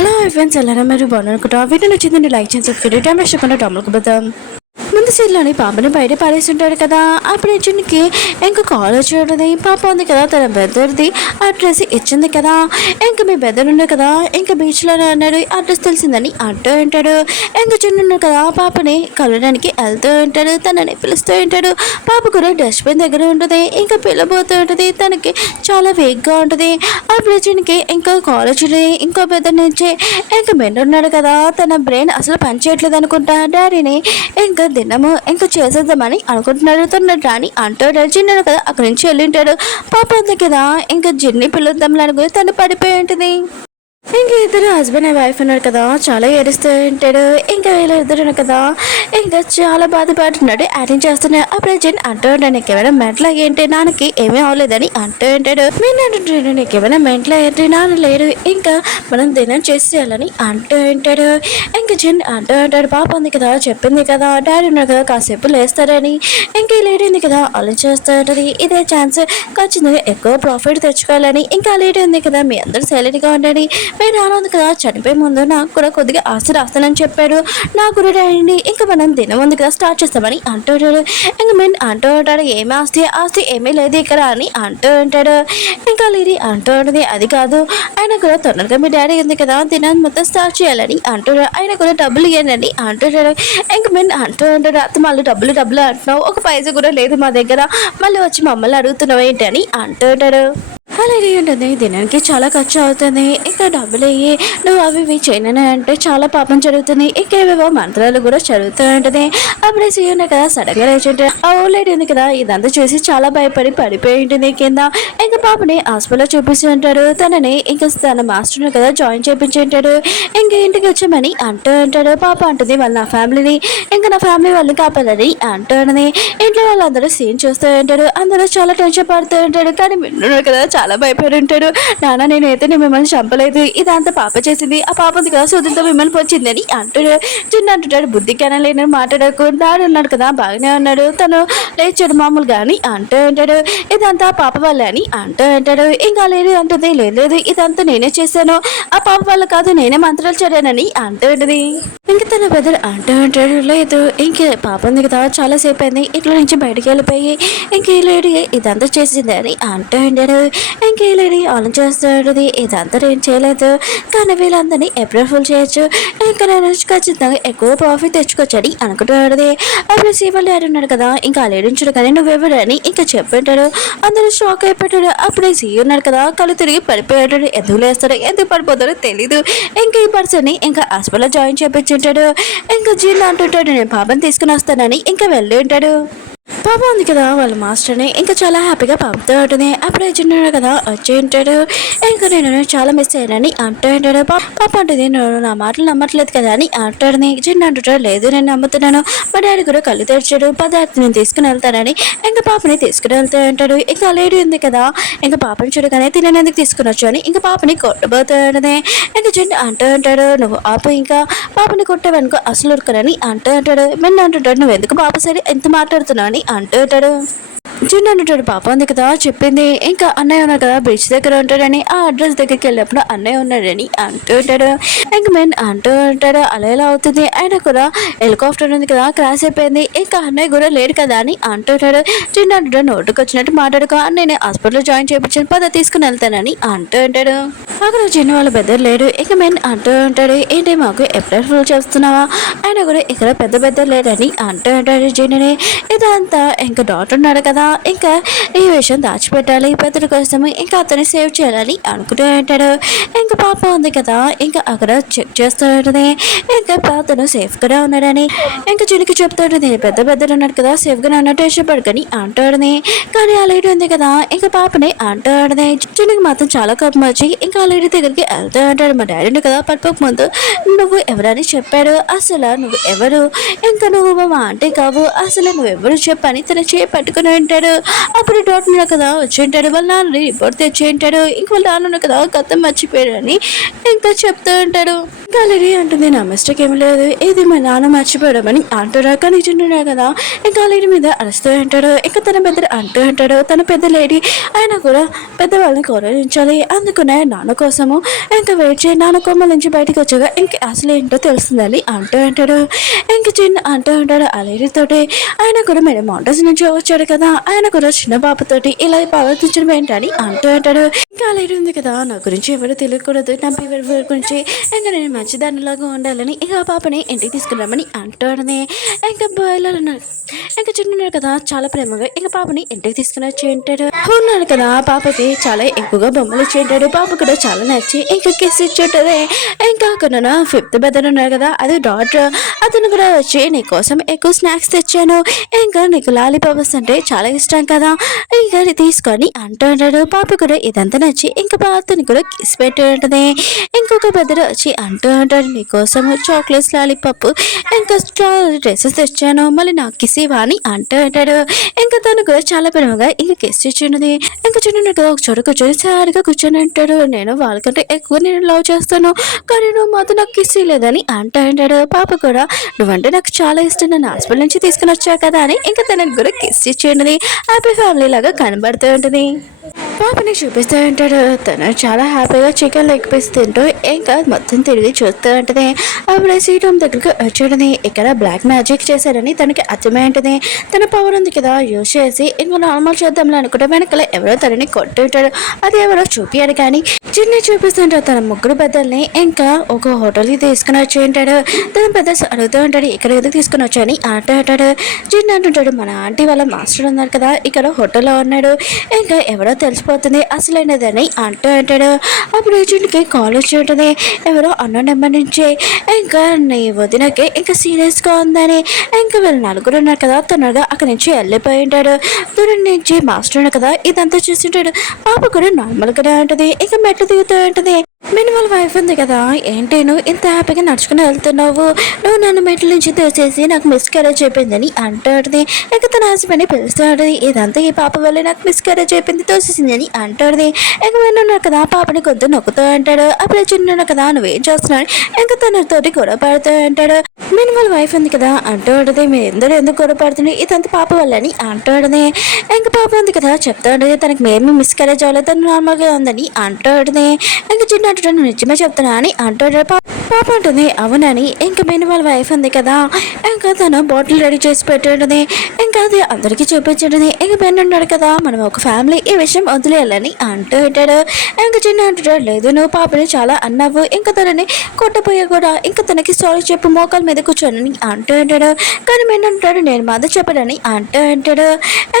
Hello friends, ఎలా మీరు బాగున్నారనుకుంటా. Video నచ్చిందండి లైక్ చేసి సబ్స్క్రైబ్ టైం వేస్ట్ చేయకుండా టామ్లకు పోదాం. ముందు సీన్లోని పాపని బయట పారేస్తుంటాడు కదా. అప్పుడు చిన్నకి ఇంకా కాల్ వచ్చి పాప ఉంది కదా, తన బెదర్ది అడ్రస్ ఇచ్చింది కదా. ఇంకా మీ బెదర్ ఉండే కదా, ఇంకా బీచ్లోనే అన్నాడు. అడ్రస్ తెలిసిందని అంటూ ఉంటాడు. ఇంకా చిన్న ఉన్నాడు కదా, పాపని కలవడానికి వెళ్తూ ఉంటాడు. తనని పిలుస్తూ ఉంటాడు. పాప కూడా డస్ట్బిన్ దగ్గర ఉంటుంది. ఇంకా పిల్లబోతూ ఉంటుంది. తనకి చాలా వేగ్గా ఉంటుంది. అప్పుడు చిన్నకి ఇంకా కాల్ వచ్చింది. ఇంకో బెదర్ నుంచి ఇంకా మెండు ఉన్నాడు కదా, తన బ్రెయిన్ అసలు పనిచేయట్లేదు అనుకుంటా. డాడీని ఇంకా దినము ఇంకా చేసేద్దామని అనుకుంటున్నాడు. తన రాని అంటాడు. చిన్నాడు కదా, అక్కడి నుంచి వెళ్ళింటాడు. పాప ఉంది కదా, ఇంకా జిన్ని పిలుద్దాంలే అనుకుని తను పడిపోయి ఉంటుంది. ఇంకా ఇద్దరు హస్బెండ్ అండ్ వైఫ్ ఉన్నారు కదా, చాలా ఏడుస్తూ ఉంటాడు. ఇంకా వీళ్ళు ఇద్దరు కదా, ఇంకా చాలా బాధపడుతున్నాడు, యాక్టింగ్ చేస్తున్నాడు. అప్పుడు జన్ అంటూ ఉంటాడు, నీకేమైనా మెంటల్ ఏంటి, నాన్నకి ఏమీ అవ్వలేదని అంటూ ఉంటాడు. మీరు అంటుంటాడు, నీకేమైనా మెంటల్ ఏంటి, నాన్న లేడు, ఇంకా మనం దినం చేసేయాలని అంటూ ఉంటాడు. ఇంకా జన్ అంటూ ఉంటాడు, పాప ఉంది కదా, చెప్పింది కదా డాడీ ఉన్నారు కదా, కాసేపు లేస్తారని. ఇంకా ఈ లేడీ ఉంది కదా, ఆలోచిస్తూ ఉంటుంది, ఇదే ఛాన్స్ ఖచ్చితంగా ఎక్కువ ప్రాఫిట్ తెచ్చుకోవాలని. ఇంకా లేడీ ఉంది కదా, మీ అందరూ సైలెంట్గా ఉండండి, మీరు రానుంది కదా, చనిపోయే ముందు నాకు కూడా కొద్దిగా ఆస్తి రాస్తానని చెప్పాడు. నాకు కూడా రండి, ఇంకా మనం దినం ఉంది కదా స్టార్ట్ చేస్తామని అంటుంటాడు. ఇంకా మేము అంటూ ఉంటాడు, ఏమి ఆస్తి ఏమీ లేదు ఇక్కడ అని అంటూ ఉంటాడు. ఇంకా లేడీ అంటూ ఉంటుంది, అది కాదు, ఆయన కూడా తొందరగా మీ డాడీ ఉంది కదా దినాన్ని మొత్తం స్టార్ట్ చేయాలని అంటున్నాడు. ఆయన కూడా డబ్బులు ఇవ్వనండి అంటుంటాడు. ఇంకా మేము అంటూ ఉంటాడు, అత్త మళ్ళీ డబ్బులు అంటున్నావు, ఒక పైసా కూడా లేదు మా దగ్గర, మళ్ళీ వచ్చి మమ్మల్ని అడుగుతున్నావు ఏంటి అని అంటూ ఉంటాడు. అలాగే ఉంటుంది, దినానికి చాలా ఖర్చు అవుతుంది, ఇంకా డబ్బులు అయ్యి నువ్వు అవి ఇవి చేయనని అంటే చాలా పాపం జరుగుతుంది, ఇంకేవేవో మంత్రాలు కూడా చదువుతూ ఉంటుంది. అప్పుడే సీఎం కదా సడన్గా లేచుంటే ఆ ఓ లేడీ ఉంది కదా, ఇదంతా చూసి చాలా భయపడి పడిపోయి ఉంటుంది కింద. ఇంకా పాపని హాస్పిటల్లో చూపిస్తూ ఉంటాడు. తనని ఇంకా తన మాస్టర్ని కదా జాయిన్ చేయించి ఉంటాడు. ఇంకా ఇంటికి వచ్చామని అంటూ ఉంటాడు. పాప అంటుంది, వాళ్ళ నా ఫ్యామిలీని ఇంకా నా ఫ్యామిలీ వాళ్ళని కాపాలని అంటూ ఉంటుంది. ఇంట్లో వాళ్ళందరూ సీన్ చూస్తూ ఉంటారు. అందరూ చాలా టెన్షన్ పడుతూ ఉంటాడు. కానీ వింటున్నాడు కదా, చాలా భయపడి ఉంటాడు. నాన్న నేనైతే నేను మిమ్మల్ని చంపలేదు, ఇదంతా పాప చేసింది, ఆ పాప ఉంది కదా సూదులతో మిమ్మల్ని వచ్చిందని అంటాడు. చిన్న అంటుంటాడు, బుద్ధి కనలేని మాట్లాడకుండా ఉన్నాడు కదా, బాగానే ఉన్నాడు, తను లేచాడు మామూలుగా అని అంటూ ఉంటాడు. ఇదంతా పాప వల్ల అని అంటూ ఉంటాడు. ఇంకా లేదు అంటుంది, లేదు ఇదంతా నేనే చేశాను, ఆ పాప వల్ల కాదు, నేనే మంత్రాలు చదివానని అంటూ ఉంటుంది. ఇంక తన బెదర్ అంటూ ఉంటాడు, లేదు ఇంక పాప ఉంది కదా చాలా సేపు అయింది ఇంట్లో నుంచి బయటకు వెళ్ళిపోయి ఇంకే లేడీ ఇదంతా చేసింది అని అంటూ ఉంటాడు. ఇంకే లేడీ ఆలోచిస్తుంది, ఇదంతా నేను చేయలేదు, కానీ వీళ్ళందరినీ ఎప్పుడు ఫుల్ చేయొచ్చు, ఇంకా నేను ఖచ్చితంగా ఎక్కువ ప్రాఫిట్ తెచ్చుకోవచ్చని అనుకుంటున్నది. అప్పుడు శివల్లి ఉన్నాడు కదా, ఇంకా లేడించాడు కానీ నువ్వెవరని ఇంకా చెప్పింటాడు. అందరూ షాక్ అయిపోయాడు. అప్పుడే సీ ఉన్నాడు కదా, కళ్ళు తిరిగి పడిపోయాడు. ఎందుకు లేస్తాడో ఎందుకు పడిపోతాడో తెలీదు. ఇంకా ఈ పర్సన్ని ఇంకా హాస్పిటల్లో జాయిన్ చేయించుంటాడు. ఇంకా జిల్ అంటుంటాడు, నేను పాపని తీసుకుని వస్తానని ఇంకా వెళ్ళి ఉంటాడు. పాప ఉంది కదా, వాళ్ళ మాస్టర్ని ఇంకా చాలా హ్యాపీగా పాపతో ఉంటుంది. అప్పుడే చిన్నాడు కదా వచ్చి ఉంటాడు. ఇంకా నేను చాలా మిస్ అయ్యానని అంటూ ఉంటాడు. పాప అంటుంది, నేను నా మాటలు నమ్మట్లేదు కదా అని అంటాడు. చిన్న అంటుంటాడు, లేదు నేను నమ్ముతున్నాను, మా డాడీ కూడా కళ్ళు తెరిచాడు, పదార్థం నేను తీసుకుని వెళ్తానని ఇంకా పాపని తీసుకుని వెళ్తూ ఉంటాడు. ఇంకా లేడీ ఉంది కదా, ఇంకా పాపని చూడగానే తిననేందుకు తీసుకుని వచ్చు అని ఇంకా పాపని కొట్టబోతూ ఉంటుంది. ఇంకా చిన్న అంటూ ఉంటాడు, నువ్వు ఆపు, ఇంకా పాపని కొట్టేవనుకో అసలు ఉరకరని అంటూ ఉంటాడు. మెన్న అంటుంటాడు, నువ్వు ఎందుకు పాప సరే ఎంత మాట్లాడుతున్నావు అని అంటూ ఉంటాడు. చిన్న అంటాడు, పాప ఉంది కదా చెప్పింది, ఇంకా అన్నయ్య ఉన్నాడు కదా బ్రిడ్జ్ దగ్గర ఉంటాడని, ఆ అడ్రస్ దగ్గరికి వెళ్ళినప్పుడు అన్నయ్య ఉన్నాడని అంటూ ఉంటాడు. ఇంకా మెయిన్ అంటూ ఉంటాడు, అలా ఎలా అవుతుంది, ఆయన కూడా హెలికాప్టర్ ఉంది కదా క్రాష్ అయిపోయింది, ఇంకా అన్నయ్య కూడా లేడు కదా అని అంటుంటాడు. చిన్న అంటాడు, నోటుకు వచ్చినట్టు మాట్లాడుకో, అన్నయ్య హాస్పిటల్లో జాయిన్ చేయించిన పద తీసుకుని వెళ్తానని అంటూ ఉంటాడు. అక్కడ చిన్న వాళ్ళ బెదర్ లేడు. ఇక మెయిన్ అంటూ ఉంటాడు, ఏంటి మాకు ఎప్పుడైనా ఫుల్ చేస్తున్నావా, ఆయన కూడా ఇక్కడ పెద్ద లేడని అంటూ ఉంటాడు. చిన్నని ఇదంతా ఇంకా డాక్టర్ ఉన్నాడు కదా, ఇంకా ఈ విషయం దాచిపెట్టాలి పెద్దల కోసం, ఇంకా అతన్ని సేవ్ చేయాలని అనుకుంటూ ఉంటాడు. ఇంకా పాప ఉంది కదా, ఇంకా అక్కడ చెక్ చేస్తూ ఉంటుంది, ఇంకా అతను సేఫ్గానే ఉన్నాడని ఇంకా చినికి చెప్తూ ఉంటుంది. పెద్దలు ఉన్నాడు కదా సేఫ్గానే ఉన్నట్టు ఇష్టపడుకొని అంటాడుని. కానీ ఆ లేడీ ఉంది కదా, ఇంకా పాపని అంటాడుని. చినికి మాత్రం చాలా కోపం వచ్చి ఇంకా ఆ లేడీ దగ్గరికి వెళ్తూ ఉంటాడు. మా డాడీని కదా పడిపోక ముందు నువ్వు ఎవరని చెప్పాడు, అసలు నువ్వు ఎవరు, ఇంకా నువ్వు మా ఆంటీ కావు, అసలు నువ్వెవరు చెప్పని తన చేయి పట్టుకుని ఉంటాడు. అప్పుడు డాక్టర్ కదా వచ్చి ఉంటాడు, వాళ్ళ నాన్న రిపోర్ట్ తెచ్చి ఉంటాడు. ఇంక వాళ్ళ నాన్న కదా గతం మర్చిపోయాడు అని ఇంకా చెప్తూ ఉంటాడు. ఆల్రెడీ అంటుంది నా మిస్టేక్ ఏమి లేదు, ఇది మా నాన్న మర్చిపోవడమని అంటాడు. కానీ చిన్న కదా ఇంకా లేడీ మీద అరుస్తూ ఉంటాడు. ఇంకా తన పెద్ద అంటూ ఉంటాడు, తన పెద్ద లేడీ ఆయన కూడా పెద్దవాళ్ళని గౌరవించాలి, అందుకునే నాన్న కోసము ఇంకా వెయిట్ చేయి, నాన్న కొమ్మ నుంచి బయటకు వచ్చాక ఇంక అసలు ఏంటో తెలుస్తుందని అంటూ ఉంటాడు. ఇంక చిన్న అంటూ ఉంటాడు ఆ లేడీ తోటి. ఆయన కూడా మేడం మౌంటైన్స్ నుంచి వచ్చాడు కదా, ఆయన కూడా చిన్న బాబుతోటి ఇలా ప్రవర్తించడం ఏంటని అంటూ ఉంటాడు. ఇంకా లేడీ ఉంది కదా, నా గురించి ఎవరు తెలియకూడదు, నా ఎవరి గురించి ఇంకా నేను మంచిదానిలాగా ఉండాలని ఇక ఆ పాపని ఇంటికి తీసుకురామని అంటాడని. ఇంకా బాయిలర్ ఇంకా చిన్నాడు కదా చాలా ప్రేమగా ఇంకా పాపని ఇంటికి తీసుకుని వచ్చి ఉంటాడు. ఉన్నాడు కదా పాపకి చాలా ఎక్కువగా బొమ్మలు ఇచ్చి ఉంటాడు. పాప కూడా చాలా నచ్చి ఇంకా కిస్ ఇచ్చుంటది. ఇంకా అక్కడ 5th బెదర్ ఉన్నాడు కదా, అది డాక్టర్, అతను కూడా వచ్చి నీకోసం ఎక్కువ స్నాక్స్ తెచ్చాను, ఇంకా నీకు లాలీపాప్స్ అంటే చాలా ఇష్టం కదా, ఇంకా తీసుకొని అంటాడు. పాప కూడా ఇదంతా నచ్చి ఇంకా అతను కూడా కిస్ పెట్టి ఉంటది. ఇంకొక బెదర్ వచ్చి అంటూ ఉంటాడు నీకోసం చాక్లెట్స్ లాలీపాప్ ఇంకా డ్రెస్సెస్ తెచ్చాను, మళ్ళీ నాకు కిస్ ఇవ్వా అని అంటూ ఉంటాడు. ఇంకా తను కూడా చాలా ప్రేమగా ఇంకా కిస్ ఇచ్చినది. ఇంకా చిన్న కదా ఒక చోట కూర్చొని సారిగా కూర్చొని అంటాడు, నేను వాళ్ళకంటే ఎక్కువ నేను లవ్ చేస్తాను, కానీ నువ్వు మాత్రం నాకు కిస్ లేదని అంటూ ఉంటాడు. పాప కూడా నువ్వంటే నాకు చాలా ఇష్టం, నన్ను హాస్పిటల్ నుంచి తీసుకుని వచ్చావు కదా అని ఇంకా తనకు కూడా కిస్ ఇచ్చేది. హ్యాపీ ఫ్యామిలీ లాగా కనబడుతూ ఉంటుంది. పాపని చూపిస్తూ ఉంటాడు. తను చాలా హ్యాపీగా చికెన్ లెగ్ పీస్ తింటూ ఇంకా మొత్తం తిరిగి చూస్తూ ఉంటుంది. అప్పుడే సీట్ రూమ్ దగ్గరికి వచ్చాడని ఇక్కడ బ్లాక్ మ్యాజిక్ చేశాడని తనకి అర్థమై ఉంటుంది. తన పవర్ ఉంది కదా యూజ్ చేసి ఇంకా నార్మల్ చేద్దాంలో అనుకుంటే వెనకాల ఎవరో తనని కొట్టుంటాడు. అది ఎవరో చూపియాడు కానీ చిన్న చూపిస్తుంటాడు తన ముగ్గురు పెద్దల్ని ఇంకా ఒక హోటల్కి తీసుకుని వచ్చి ఉంటాడు. తన పెద్ద అడుగుతూ ఉంటాడు ఇక్కడ ఎందుకు తీసుకుని వచ్చాని అంటాడు. చిన్న అంటుంటాడు మన ఆంటీ వాళ్ళ మాస్టర్ ఉన్నారు కదా ఇక్కడ హోటల్లో ఉన్నాడు, ఇంకా ఎవరో తెలిసిపోతుంది అసలైనదని అంటూ అంటాడు. అప్పుడు ఏజెంట్కి కాల్ వచ్చి ఉంటుంది, ఎవరో అన్న నెంబర్ నుంచి ఇంకా నీ వదినకి ఇంకా సీరియస్గా ఉందని. ఇంకా వీళ్ళు నలుగురు ఉన్నారు కదా, తొందరగా అక్కడి నుంచి వెళ్ళిపోయి ఉంటాడు. దూరం నుంచి మాస్టర్ ఉన్నారు కదా ఇదంతా చూస్తుంటాడు. పాప కూడా నార్మల్గానే ఉంటుంది. ఇంకా మెట్లు దిగుతూ ఉంటుంది. మినిమల్ వైఫ్ ఉంది కదా, ఏంటి నువ్వు ఇంత హ్యాపీగా నడుచుకుని వెళ్తున్నావు, నువ్వు నన్ను మెట్ల నుంచి తోసేసి నాకు మిస్క్యారేజ్ అయిపోయిందని అంటాడుది. ఇక తన హస్బెండ్ని పిలుస్తాడు, ఇదంతా ఈ పాప వల్ల నాకు మిస్క్యారేజ్ అయిపోయింది తోసేసింది అని అంటాడుది. ఇక విన్నాడు కదా పాపని కొద్ది నొక్కుతూ అంటాడు. అప్పుడే చిన్న కదా నువ్వేం చేస్తున్నావు ఇంకా తనతోటి గొడవ పడుతూ అంటాడు. మినిమల్ వైఫ్ ఉంది కదా అంటాడుది, మీరు ఎందరూ ఎందుకు గొడవ పడుతుంది ఇదంతా పాప వల్ల అని అంటాడుది. ఇంకా పాప ఉంది కదా చెప్తాడు తనకి మేమీ మిస్క్యారేజ్ అవ్వలేదు, తను నార్మల్గా ఉందని అంటాడుది. ఇంకా చిన్న నిజమే చెప్తున్నా అని అంటాడు. పాప అంటుంది అవునని. ఇంకా మెయిన్ వాళ్ళ వైఫ్ ఉంది కదా ఇంకా తను బాటిల్ రెడీ చేసి పెట్టేది, ఇంకా అది అందరికీ చూపించండి. ఇంకా బెన్ ఉన్నాడు కదా మనం ఒక ఫ్యామిలీ ఈ విషయం వదిలేయాలని అంటూ ఉంటాడు. ఇంకా చిన్న అంటాడు లేదు నువ్వు పాపని చాలా అన్నావు, ఇంకా తనని కొట్టపోయా కూడా ఇంకా తనకి సారీ చెప్పు మోకాల మీద కూర్చోనని అంటూ ఉంటాడు. కానీ మెయిన్ అంటాడు నేను మాత్రం చెప్పడని అంటూ ఉంటాడు.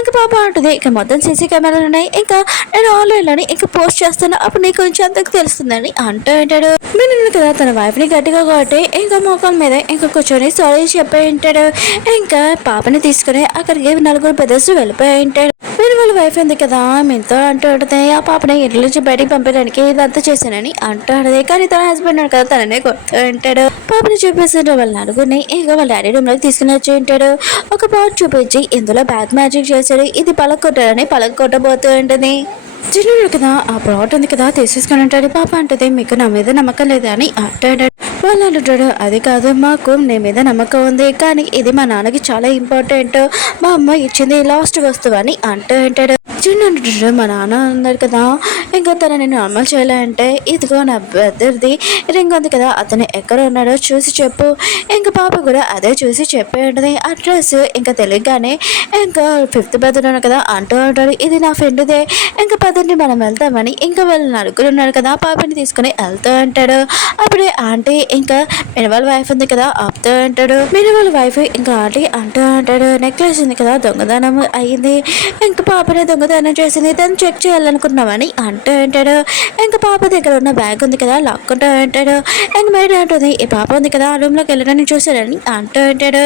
ఇంకా పాప అంటుంది ఇక మొత్తం సీసీ కెమెరాలు ఉన్నాయి, ఇంకా నేను ఆన్లైన్లోని ఇంకా పోస్ట్ చేస్తాను అప్పుడు నీకు కొంచెం అంతకు తెలుస్తుందని అంటూ ఉంటాడు. నేను కదా తన వైఫ్ ని గట్టిగా కొట్టి ఇంకా మోకాల మీద ఇంకా కూర్చొని సారీ చెప్పి ఉంటాడు. ఇంకా పాపని తీసుకుని అక్కడికి నలుగురు బ్రదర్స్ వెళ్ళిపోయి ఉంటాడు. మీరు వాళ్ళ వైఫ్ ఉంది కదా మీతో అంటూ ఉంటుంది ఆ పాపని ఇంటి నుంచి బయటికి పంపడానికి ఇదంతా చేశానని అంటాడు. కానీ తన హస్బెండ్ కదా తననే కొడుతూ ఉంటాడు. పాపని చూపిస్తుంటే వాళ్ళ నలుగురిని ఇంకా వాళ్ళ డాడీ రూమ్ లోకి తీసుకుని వచ్చి ఉంటాడు. ఒక బాట్ చూపించి ఇందులో బ్యాక్ మ్యాజిక్ చేశాడు, ఇది పలకొట్టాడని పలకొట్టబోతూ ఉంటుంది. చిన్న కదా ఆ ప్లాట్ ఉంది కదా తీసేసుకొని ఉంటాడు. పాప అంటది మీకు నా మీద నమ్మకం లేదా అని అంటాడు. వాళ్ళు అంటాడు అది కాదు మాకు నీ మీద నమ్మకం ఉంది, కానీ ఇది మా నాన్నకి చాలా ఇంపార్టెంట్, మా అమ్మ ఇచ్చింది లాస్ట్ వస్తువు అని అంటూ ఉంటాడు. చిన్న అంటాడు మా నాన్న అన్నాడు కదా ఇంకా తనని నార్మల్ చేయాలంటే ఇదిగో నా బ్రదర్ది రింగ్ ఉంది కదా అతను ఎక్కడ ఉన్నాడో చూసి చెప్పు. ఇంకా పాప కూడా అదే చూసి చెప్పే ఉంటుంది. అడ్రస్ ఇంకా తెలియగానే ఇంకా 5th బ్రదర్ ఉన్నాడు కదా అంటూ ఉంటాడు ఇది నా ఫ్రెండ్దే, ఇంకా పదండి మనం వెళ్తామని ఇంకా వాళ్ళు నలుగురు ఉన్నారు కదా పాపని తీసుకుని వెళ్తూ అంటాడు. అప్పుడే ఆంటీ ఇంకా మినిమల్ వైఫ్ ఉంది కదా ఆపుతూ అంటాడు. మినిమల్ వైఫ్ ఇంకా ఆంటీ అంటూ అంటాడు నెక్లెస్ ఉంది కదా దొంగదానం అయ్యింది, ఇంకా పాపని దొంగదానం చేసింది తను చెక్ చేయాలనుకున్నామని అంటూ అంటాడు. ఇంకా పాప దగ్గర ఉన్న బ్యాగ్ ఉంది కదా లాక్కుంటూ అంటాడు. ఇంకా మేడ అంటుంది ఈ పాప ఉంది కదా ఆ రూమ్ లోకి వెళ్ళడానికి చూసాడని అంటూ అంటాడు.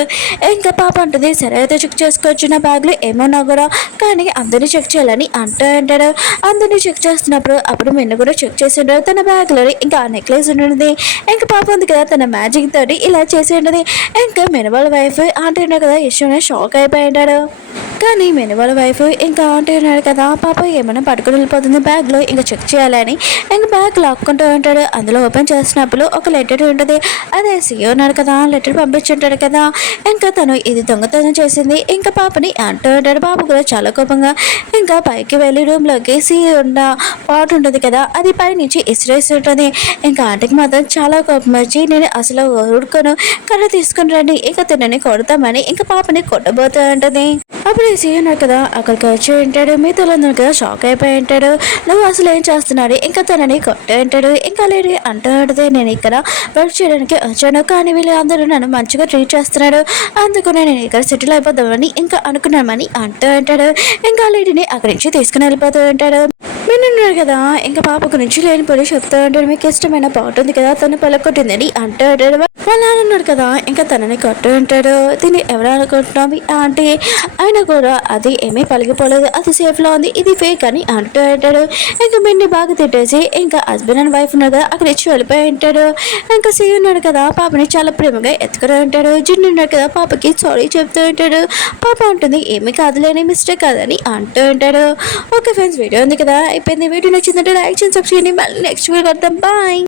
ఇంకా పాప అంటుంది సరే అయితే చెక్ చేసుకోవచ్చు నా బ్యాగ్ లో ఏమన్నా కూడా, కానీ అందరినీ చెక్ చేయాలని అంటూ అంటాడు. అందరినీ చెక్ చేస్తున్నప్పుడు అప్పుడు మిన్ను కూడా చెక్ చేసిండు తన బ్యాగ్ లో ఇంకా ఆ నెక్లెస్ ఉన్నది. ఇంకా పాప ఉంది కదా తన మ్యాజిక్ తోటి ఇలా చేసి ఉండదు. ఇంకా మినవాళ్ళ వైఫ్ ఆంటీ ఉన్నాడు కదా ఇష్టం షాక్ అయిపోయి ఉంటాడు. కానీ మినవాళ్ళ వైఫ్ ఇంకా ఆంటీ ఉన్నాడు కదా పాప ఏమైనా పట్టుకుని వెళ్ళిపోతుంది బ్యాగ్లో ఇంకా చెక్ చేయాలని ఇంకా బ్యాగ్ లాక్కుంటూ ఉంటాడు. అందులో ఓపెన్ చేసినప్పుడు ఒక లెటర్ ఉంటుంది. అదే సీఏ ఉన్నాడు కదా లెటర్ పంపించుంటాడు కదా ఇంకా తను ఇది దొంగతనం చేసింది ఇంకా పాపని అంటూ ఉంటాడు. పాప కూడా చాలా కోపంగా ఇంకా పైకి వెళ్ళి రూమ్లోకి సీఏ ఉన్న పాట్ ఉంటుంది కదా అది పై నుంచి ఇసిరేసి ఉంటుంది. ఇంకా ఆంటీకి మాత్రం చాలా కోపం వచ్చి నేను అసలు ఊరుకోను కర్ర తీసుకుని రండి ఇక తినని కొడతామని ఇంకా పాపని కొట్టబోతూ ఉంటుంది. అప్పుడు సీఏ ఉన్నాడు కదా అక్కడికి వచ్చి ఉంటాడు. మీతోలందరూ కదా షాక్ అయిపోయి ఉంటాడు. నువ్వు అసలు ఏం చేస్తున్నాడు ఇంకా తనని కొట్టే ఉంటాడు. ఇంకా లేడీ అంటూ ఉంటుంది నేను ఇక్కడ వర్క్ చేయడానికి వచ్చాను కానీ వీళ్ళు అందరూ నన్ను మంచిగా ట్రీట్ చేస్తున్నాడు అందుకు నేను ఇక్కడ సెటిల్ అయిపోదామని ఇంకా అనుకున్నామని అంటూ ఉంటాడు. ఇంకా లేడీని అక్కడి నుంచి తీసుకుని వెళ్ళిపోతూ ఉంటాడు. విన్నాడు కదా ఇంకా పాప గురించి లేని పోయి చెప్తూ ఉంటాడు. మీకు ఇష్టమైన పాట ఉంది కదా తను పలకొట్టిందని అంటూ ఉంటాడు. వాళ్ళ ఉన్నాడు కదా ఇంకా తనని కొట్టు ఉంటాడు. దీన్ని ఎవరు అనుకుంటున్నాం అంటే ఆయన కూడా అది ఏమీ పలిగిపోలేదు అది సేఫ్లో ఉంది ఇది ఫేక్ అని అంటూ ఉంటాడు. ఇంకా మిన్ని బాగా తిట్టేసి ఇంకా హస్బెండ్ అండ్ వైఫ్ ఉన్నారు కదా అక్కడ ఇచ్చి వెళ్ళిపోయి ఉంటాడు. ఇంకా సీ ఉన్నాడు కదా పాపని చాలా ప్రేమగా ఎత్తుకుని ఉంటాడు. జిన్ను ఉన్నాడు కదా పాపకి సారీ చెప్తూ ఉంటాడు. పాప ఉంటుంది ఏమీ కాదులేని మిస్టేక్ కాదని అంటూ ఉంటాడు. ఓకే ఫ్రెండ్స్ వీడియో ఉంది కదా అయిపోయింది. వీడియో నచ్చిందంటే లైక్ చేయండి సబ్స్క్రైబ్ చేయండి. మళ్ళీ నెక్స్ట్ వీడియో వద్దాం బాయ్.